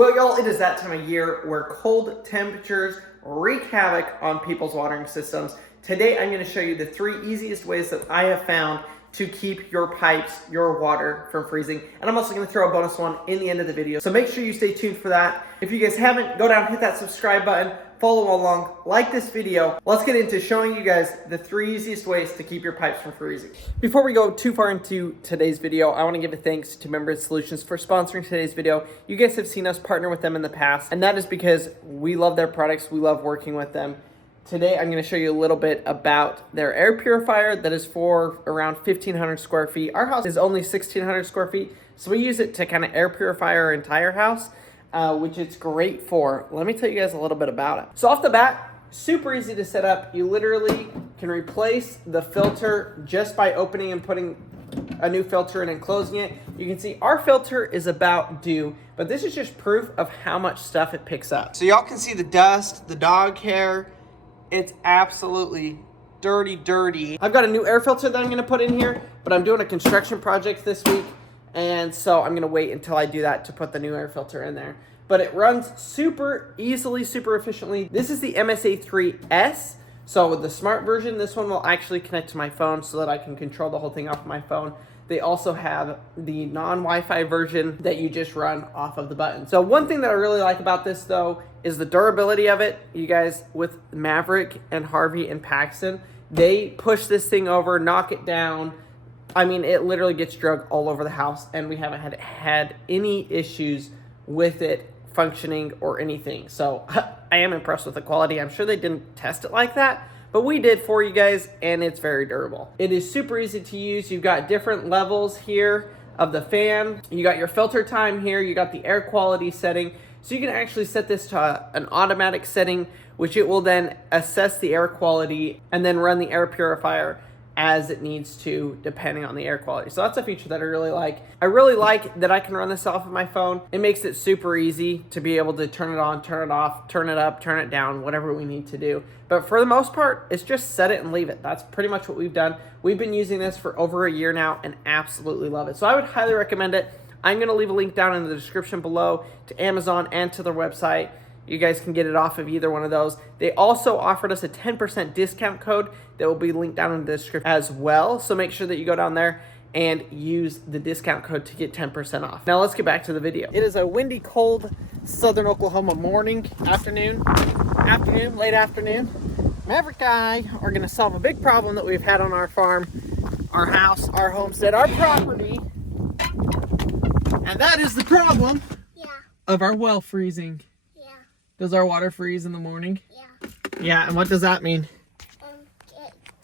Well, y'all, it is that time of year where cold temperatures wreak havoc on people's watering systems. Today, I'm going to show you the 3 easiest ways that I have found to keep your pipes, your water from freezing. And I'm also going to throw a bonus one in the end of the video. So make sure you stay tuned for that. If you guys haven't, go down, hit that subscribe button, follow along, like this video. Let's get into showing you guys the 3 easiest ways to keep your pipes from freezing. Before we go too far into today's video, I want to give a thanks to Membrane Solutions for sponsoring today's video. You guys have seen us partner with them in the past, and that is because we love their products. We love working with them. Today, I'm going to show you a little bit about their air purifier that is for around 1,500 square feet. Our house is only 1,600 square feet, so we use it to kind of air purify our entire house, which it's great for. Let me tell you guys a little bit about it. So off the bat, super easy to set up. You literally can replace the filter just by opening and putting a new filter in and closing it. You can see our filter is about due, but this is just proof of how much stuff it picks up. So y'all can see the dust, the dog hair. It's absolutely dirty. I've got a new air filter that I'm going to put in here, but I'm doing a construction project this week, and so I'm going to wait until I do that to put the new air filter in there. But it runs super easily, super efficiently. This is the MSA3S. So with the smart version, this one will actually connect to my phone so that I can control the whole thing off of my phone. They also have the non-Wi-Fi version that you just run off of the button. So one thing that I really like about this though is the durability of it. You guys, with Maverick and Harvey and Paxton, they push this thing over, knock it down. I mean, it literally gets drug all over the house, and we haven't had any issues with it functioning or anything. So I am impressed with the quality. I'm sure they didn't test it like that, but we did for you guys, and it's very durable. It is super easy to use. You've got different levels here of the fan. You got your filter time here. You got the air quality setting. So you can actually set this to an automatic setting, which it will then assess the air quality and then run the air purifier as it needs to, depending on the air quality. So that's a feature that I really like. I really like that I can run this off of my phone. It makes it super easy to be able to turn it on, turn it off, turn it up, turn it down, whatever we need to do. But for the most part, it's just set it and leave it. That's pretty much what we've done. We've been using this for over a year now and absolutely love it. So I would highly recommend it. I'm going to leave a link down in the description below to Amazon and to their website. You guys can get it off of either one of those. They also offered us a 10% discount code that will be linked down in the description as well. So make sure that you go down there and use the discount code to get 10% off. Now let's get back to the video. It is a windy, cold, southern Oklahoma morning, late afternoon. Maverick and I are going to solve a big problem that we've had on our farm, our house, our homestead, our property. And that is the problem of our well freezing. Does our water freeze in the morning? Yeah. Yeah, and what does that mean?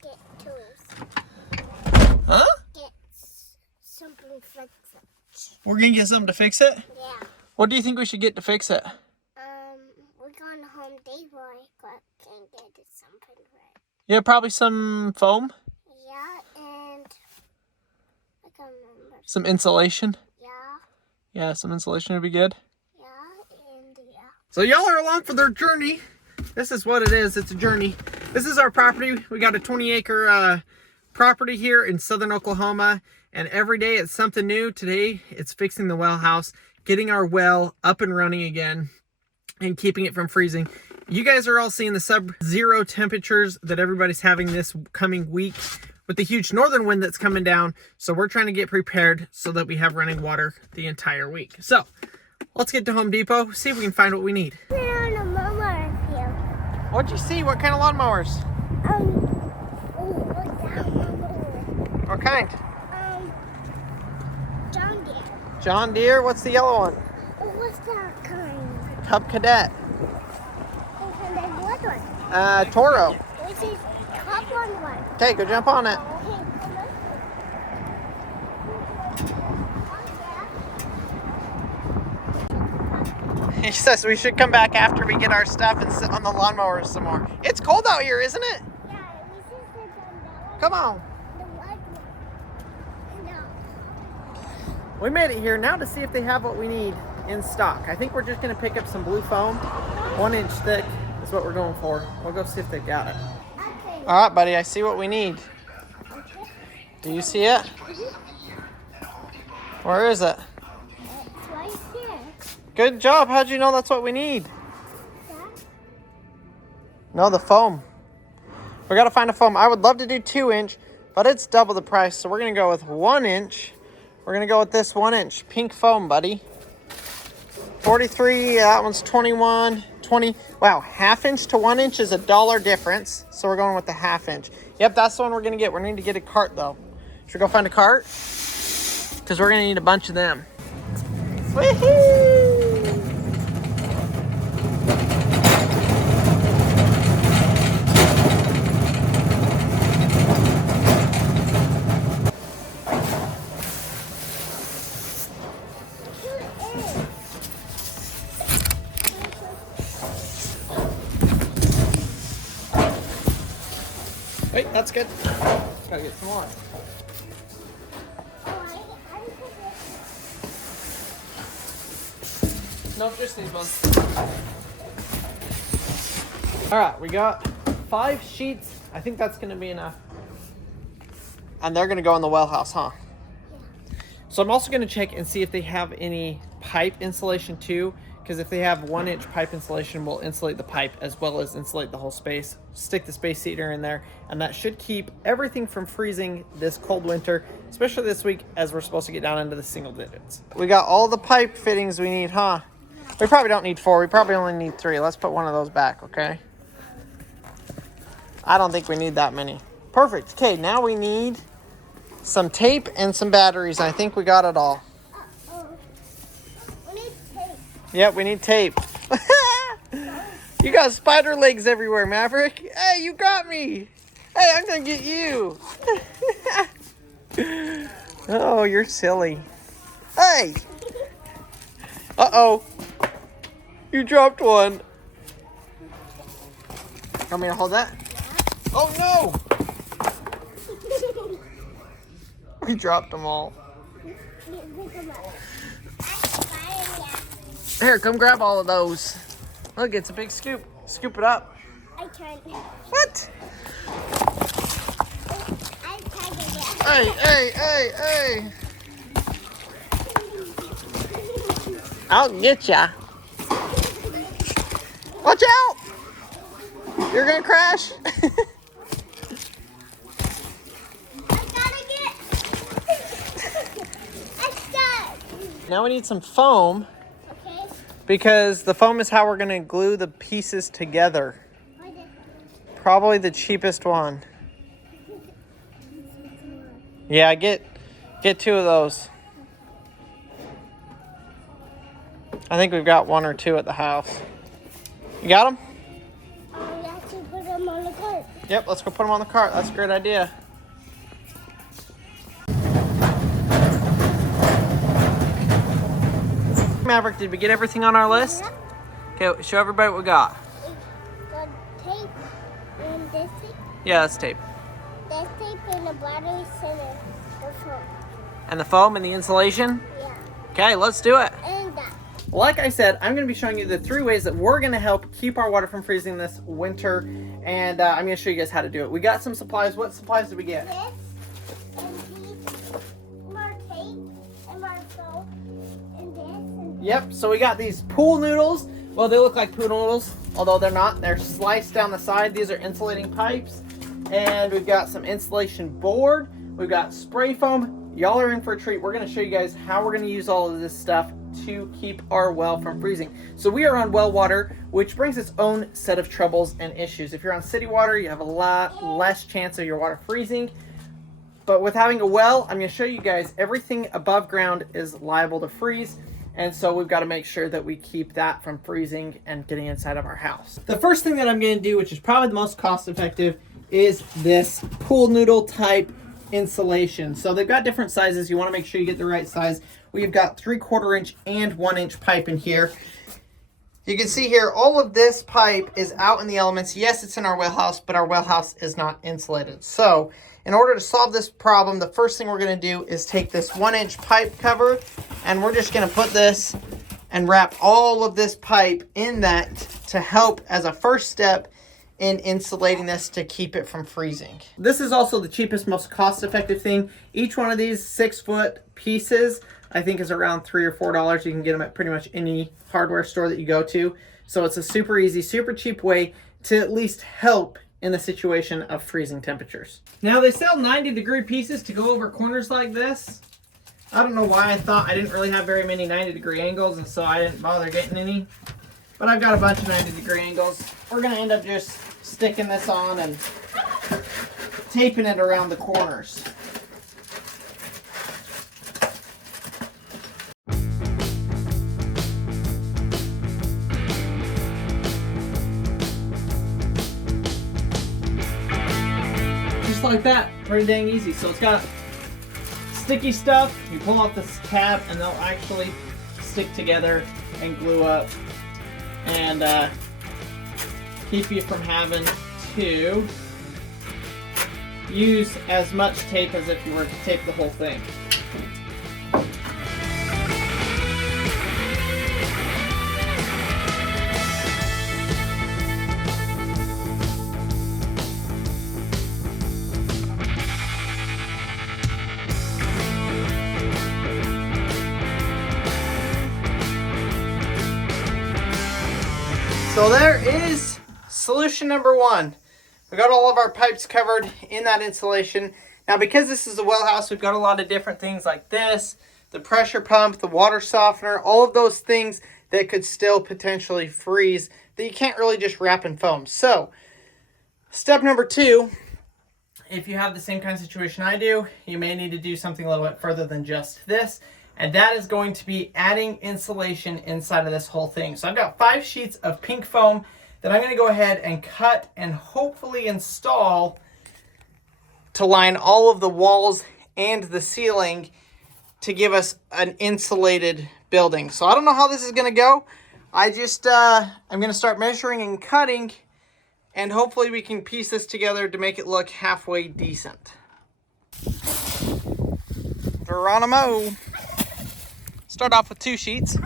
Get tools. Huh? Get something to fix it. We're gonna get something to fix it? Yeah. What do you think we should get to fix it? We're going to Home Depot. I can get something right. Yeah, probably some foam? Yeah, and I can't remember. Some insulation? Yeah. Yeah, some insulation would be good. Yeah. So y'all are along for their journey. This is what it is. It's a journey. This is our property. We got a 20-acre property here in southern Oklahoma, and every day it's something new. Today it's fixing the well house, getting our well up and running again, and keeping it from freezing. You guys are all seeing the sub-zero temperatures that everybody's having this coming week with the huge northern wind that's coming down. So we're trying to get prepared so that we have running water the entire week. So let's get to Home Depot, see if we can find what we need. What'd you see? What kind of lawnmowers? What kind? John Deere. John Deere? What's the yellow one? What's that kind? Cub Cadet. And then what one? Toro. Which is Cub one. Okay, go jump on it. He says we should come back after we get our stuff and sit on the lawnmowers some more. It's cold out here, isn't it? Yeah, we should sit on that one. Come on. The white one. No. We made it here now to see if they have what we need in stock. I think we're just going to pick up some blue foam. 1 inch thick is what we're going for. We'll go see if they got it. Okay. All right, buddy, I see what we need. Okay. Do you see it? Where is it? It's right here. Good job. How'd you know that's what we need? No, the foam. We got to find a foam. I would love to do 2-inch, but it's double the price. So we're going to go with 1-inch. We're going to go with this 1-inch pink foam, buddy. 43, that one's 21, 20. Wow, 1/2 inch to 1-inch is $1 difference. So we're going with the 1/2 inch. Yep, that's the one we're going to get. We're going to need to get a cart though. Should we go find a cart? Because we're going to need a bunch of them. Woohoo! Wait, that's good. Gotta get some more. Nope, just these ones. All right, we got 5 sheets. I think that's gonna be enough. And they're gonna go in the well house, huh? Yeah. So I'm also gonna check and see if they have any pipe insulation too, because if they have 1-inch pipe insulation, we'll insulate the pipe as well as insulate the whole space. Stick the space heater in there, and that should keep everything from freezing this cold winter, especially this week as we're supposed to get down into the single digits. We got all the pipe fittings we need, huh? We probably don't need 4. We probably only need 3. Let's put one of those back, okay? I don't think we need that many. Perfect. Okay, now we need some tape and some batteries. I think we got it all. We need tape. Yep, we need tape. You got spider legs everywhere, Maverick. Hey, you got me. Hey, I'm gonna get you. Oh, you're silly. Hey. Uh-oh. You dropped one. Want me to hold that? Yeah. Oh, no. We dropped them all. Here, come grab all of those. Look, it's a big scoop. Scoop it up. I can't. What? I can't get it. Hey, hey, hey, hey. I'll get ya. Watch out. You're gonna crash. Now we need some foam. Okay. Because the foam is how we're gonna glue the pieces together. Probably the cheapest one. Yeah, get 2 of those. I think we've got 1 or 2 at the house. You got them? We have to put them on the cart. Yep, let's go put them on the cart. That's a great idea. Maverick, did we get everything on our list? Okay, show everybody what we got. The tape and this tape. Yeah, that's tape. This tape and the battery center. The foam. And the foam and the insulation? Yeah. Okay, let's do it. And that. Like I said, I'm going to be showing you the 3 ways that we're going to help keep our water from freezing this winter. And I'm going to show you guys how to do it. We got some supplies. What supplies did we get? This and these. More tape and more foam. And this and this. Yep, so we got these pool noodles. Well, they look like pool noodles, although they're not. They're sliced down the side. These are insulating pipes. And we've got some insulation board. We've got spray foam. Y'all are in for a treat. We're going to show you guys how we're going to use all of this stuff to keep our well from freezing. So we are on well water, which brings its own set of troubles and issues. If you're on city water, you have a lot less chance of your water freezing. But with having a well, I'm going to show you guys everything above ground is liable to freeze. And so we've got to make sure that we keep that from freezing and getting inside of our house. The first thing that I'm going to do, which is probably the most cost effective, is this pool noodle type insulation. So they've got different sizes. You want to make sure you get the right size. We've got 3/4 inch and 1-inch pipe in here. You can see here, all of this pipe is out in the elements. Yes, it's in our well house, but our well house is not insulated. So in order to solve this problem, the first thing we're going to do is take this 1-inch pipe cover, and we're just going to put this and wrap all of this pipe in that to help as a first step in insulating this to keep it from freezing. This is also the cheapest, most cost-effective thing. Each one of these 6-foot pieces I think is around $3 or $4. You can get them at pretty much any hardware store that you go to. So it's a super easy, super cheap way to at least help in the situation of freezing temperatures. Now they sell 90-degree pieces to go over corners like this. I don't know why I thought I didn't really have very many 90-degree angles, and so I didn't bother getting any. But I've got a bunch of 90-degree angles. We're gonna end up just sticking this on and taping it around the corners. Just like that, pretty dang easy. So it's got sticky stuff. You pull off this tab and they'll actually stick together and glue up and keep you from having to use as much tape as if you were to tape the whole thing. So there is solution number one. We got all of our pipes covered in that insulation. Now because this is a well house, we've got a lot of different things like this, the pressure pump, the water softener, all of those things that could still potentially freeze that you can't really just wrap in foam. So step number two, if you have the same kind of situation I do, you may need to do something a little bit further than just this. And that is going to be adding insulation inside of this whole thing. So I've got 5 sheets of pink foam that I'm going to go ahead and cut and hopefully install to line all of the walls and the ceiling to give us an insulated building. So I don't know how this is going to go. I'm going to start measuring and cutting, and hopefully we can piece this together to make it look halfway decent. Geronimo. Start off with 2 sheets.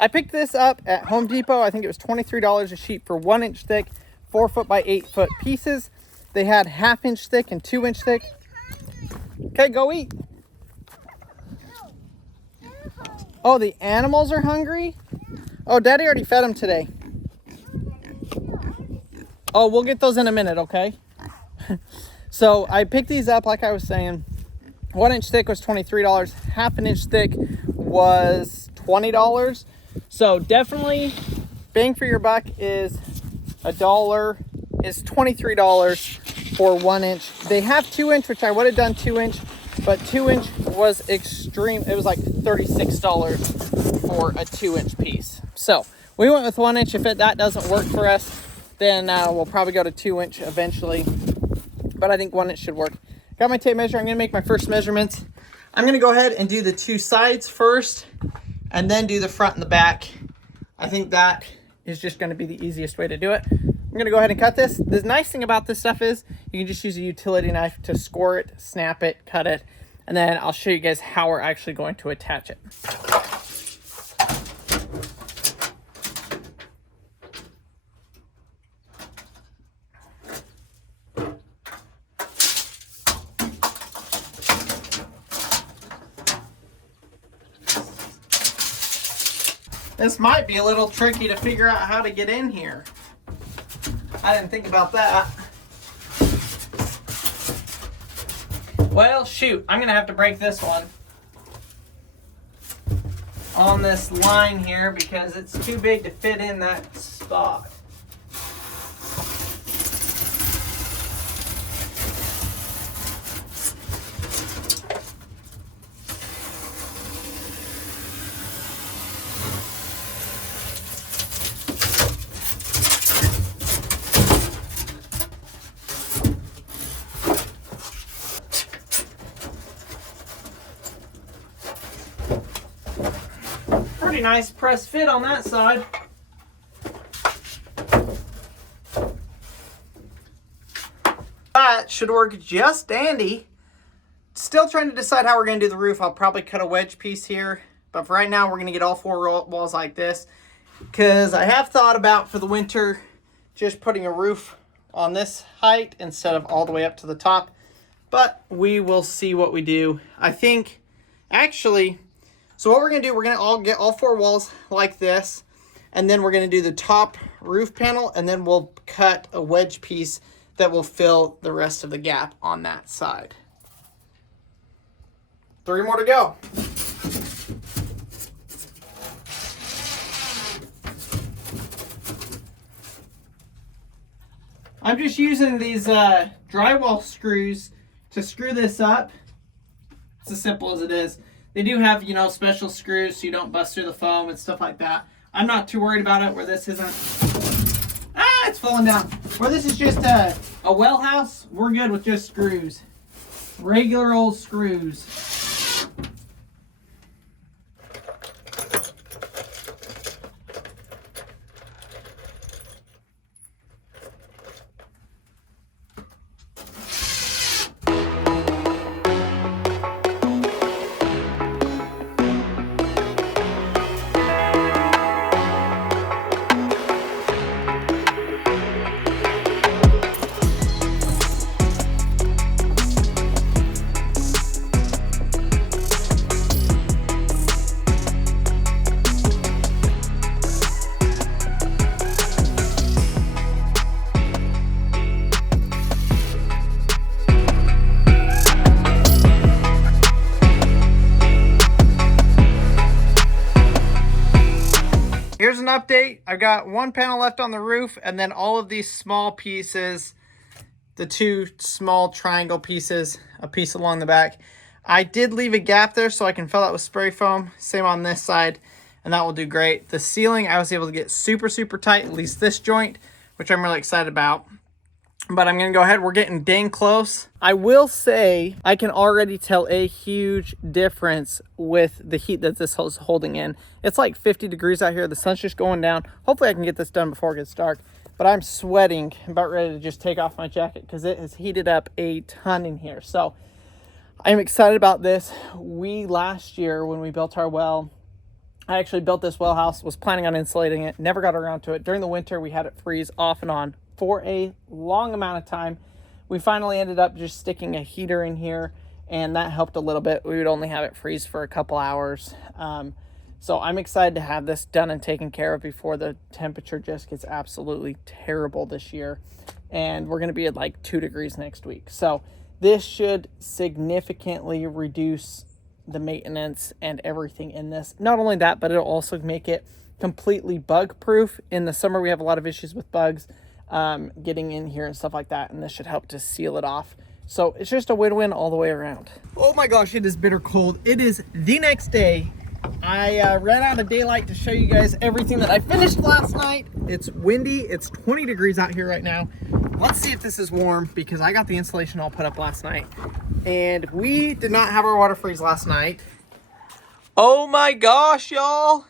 I picked this up at Home Depot. I think it was $23 a sheet for 1-inch thick, 4-foot by 8-foot pieces. They had 1/2-inch thick and 2-inch thick. Okay, go eat. Oh, the animals are hungry? Oh, Daddy already fed them today. Oh, we'll get those in a minute, okay? So I picked these up, like I was saying. 1-inch thick was $23. 1/2-inch thick was $20. So definitely bang for your buck is $1, is $23 for 1-inch. They have 2-inch, which I would have done 2-inch, but 2-inch was extreme. It was like $36 for a 2-inch piece. So we went with 1-inch. If that doesn't work for us, then we'll probably go to 2-inch eventually. But I think 1-inch should work. Got my tape measure. I'm going to make my first measurements. I'm going to go ahead and do the 2 sides first and then do the front and the back. I think that is just going to be the easiest way to do it. I'm going to go ahead and cut this. The nice thing about this stuff is you can just use a utility knife to score it, snap it, cut it, and then I'll show you guys how we're actually going to attach it. This might be a little tricky to figure out how to get in here. I didn't think about that. Well, shoot, I'm gonna have to break this one on this line here because it's too big to fit in that spot. Pretty nice press fit on that side. That should work just dandy. Still trying to decide how we're going to do the roof. I'll probably cut a wedge piece here, but for right now we're going to get all 4 walls like this because I have thought about for the winter just putting a roof on this height instead of all the way up to the top, but we will see what we do. I think actually So what we're gonna do, we're gonna get all 4 walls like this, and then we're gonna do the top roof panel, and then we'll cut a wedge piece that will fill the rest of the gap on that side. 3 more to go. I'm just using these drywall screws to screw this up. It's as simple as it is. They do have, you know, special screws so you don't bust through the foam and stuff like that. I'm not too worried about it where this isn't. Ah, it's falling down. Where this is just a well house, we're good with just screws. Regular old screws. Here's an update. I've got 1 panel left on the roof, and then all of these small pieces, the 2 small triangle pieces, a piece along the back. I did leave a gap there so I can fill that with spray foam. Same on this side, and that will do great. The ceiling, I was able to get super, super tight, at least this joint, which I'm really excited about. But I'm going to go ahead. We're getting dang close. I will say I can already tell a huge difference with the heat that this is holding in. It's like 50 degrees out here. The sun's just going down. Hopefully I can get this done before it gets dark. But I'm sweating, about ready to just take off my jacket because it has heated up a ton in here. So I'm excited about this. Last year when we built our well, I actually built this well house, was planning on insulating it, never got around to it. During the winter, we had it freeze off and on for a long amount of time. We finally ended up just sticking a heater in here, and that helped a little bit. We would only have it freeze for a couple hours. So I'm excited to have this done and taken care of before the temperature just gets absolutely terrible this year. And we're going to be at like 2 degrees next week. So this should significantly reduce the maintenance and everything in this. Not only that, but it'll also make it completely bug proof. In the summer, we have a lot of issues with bugs getting in here and stuff like that, and this should help to seal it off. So it's just a win-win all the way around. Oh my gosh, it is bitter cold. It is the next day. I ran out of daylight to show you guys everything that I finished last night. It's windy. It's 20 degrees out here right now. Let's see if this is warm, because I got the insulation all put up last night, and we did not have our water freeze last night. Oh my gosh, y'all.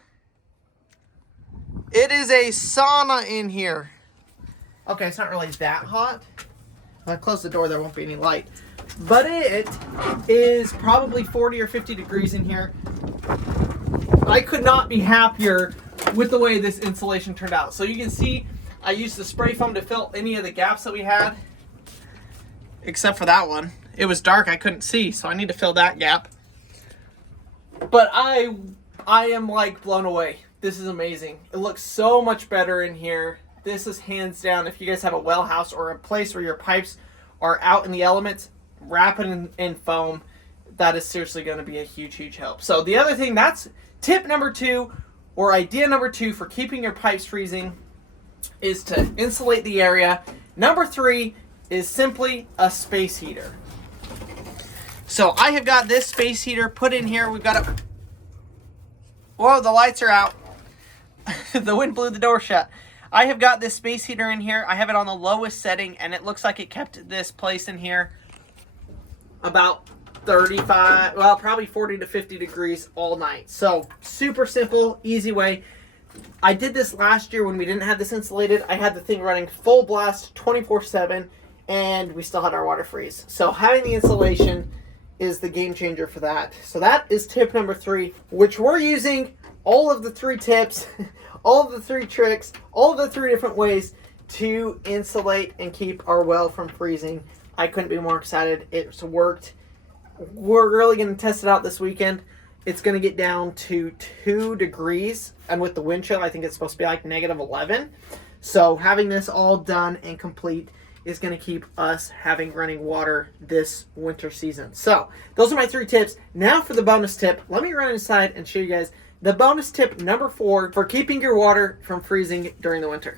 It is a sauna in here. Okay, it's not really that hot. If I close the door, there won't be any light. But it is probably 40 or 50 degrees in here. I could not be happier with the way this insulation turned out. So you can see I used the spray foam to fill any of the gaps that we had, except for that one. It was dark, I couldn't see, so I need to fill that gap. But I am like blown away. This is amazing. It looks so much better in here. This is hands down, if you guys have a well house or a place where your pipes are out in the elements, wrap it in foam. That is seriously going to be a huge, huge help. So the other thing, that's tip number 2, or idea number 2 for keeping your pipes freezing, is to insulate the area. Number 3 is simply a space heater. So I have got this space heater put in here. We've got it. Whoa, the lights are out. The wind blew the door shut. I have got this space heater in here. I have it on the lowest setting, and it looks like it kept this place in here about 35, well, probably 40 to 50 degrees all night. So super simple, easy way. I did this last year when we didn't have this insulated. I had the thing running full blast 24/7, and we still had our water freeze. So having the insulation is the game changer for that. So that is tip number 3, which we're using all of the 3 tips, all of the 3 tricks, all of the 3 different ways to insulate and keep our well from freezing. I couldn't be more excited. It's worked. We're really going to test it out this weekend. it's going to get down to 2 degrees. And with the wind chill, I think it's supposed to be like -11. So having this all done and complete is going to keep us having running water this winter season. So those are my 3 tips. Now for the bonus tip. Let me run inside and show you guys the bonus tip number 4 for keeping your water from freezing during the winter.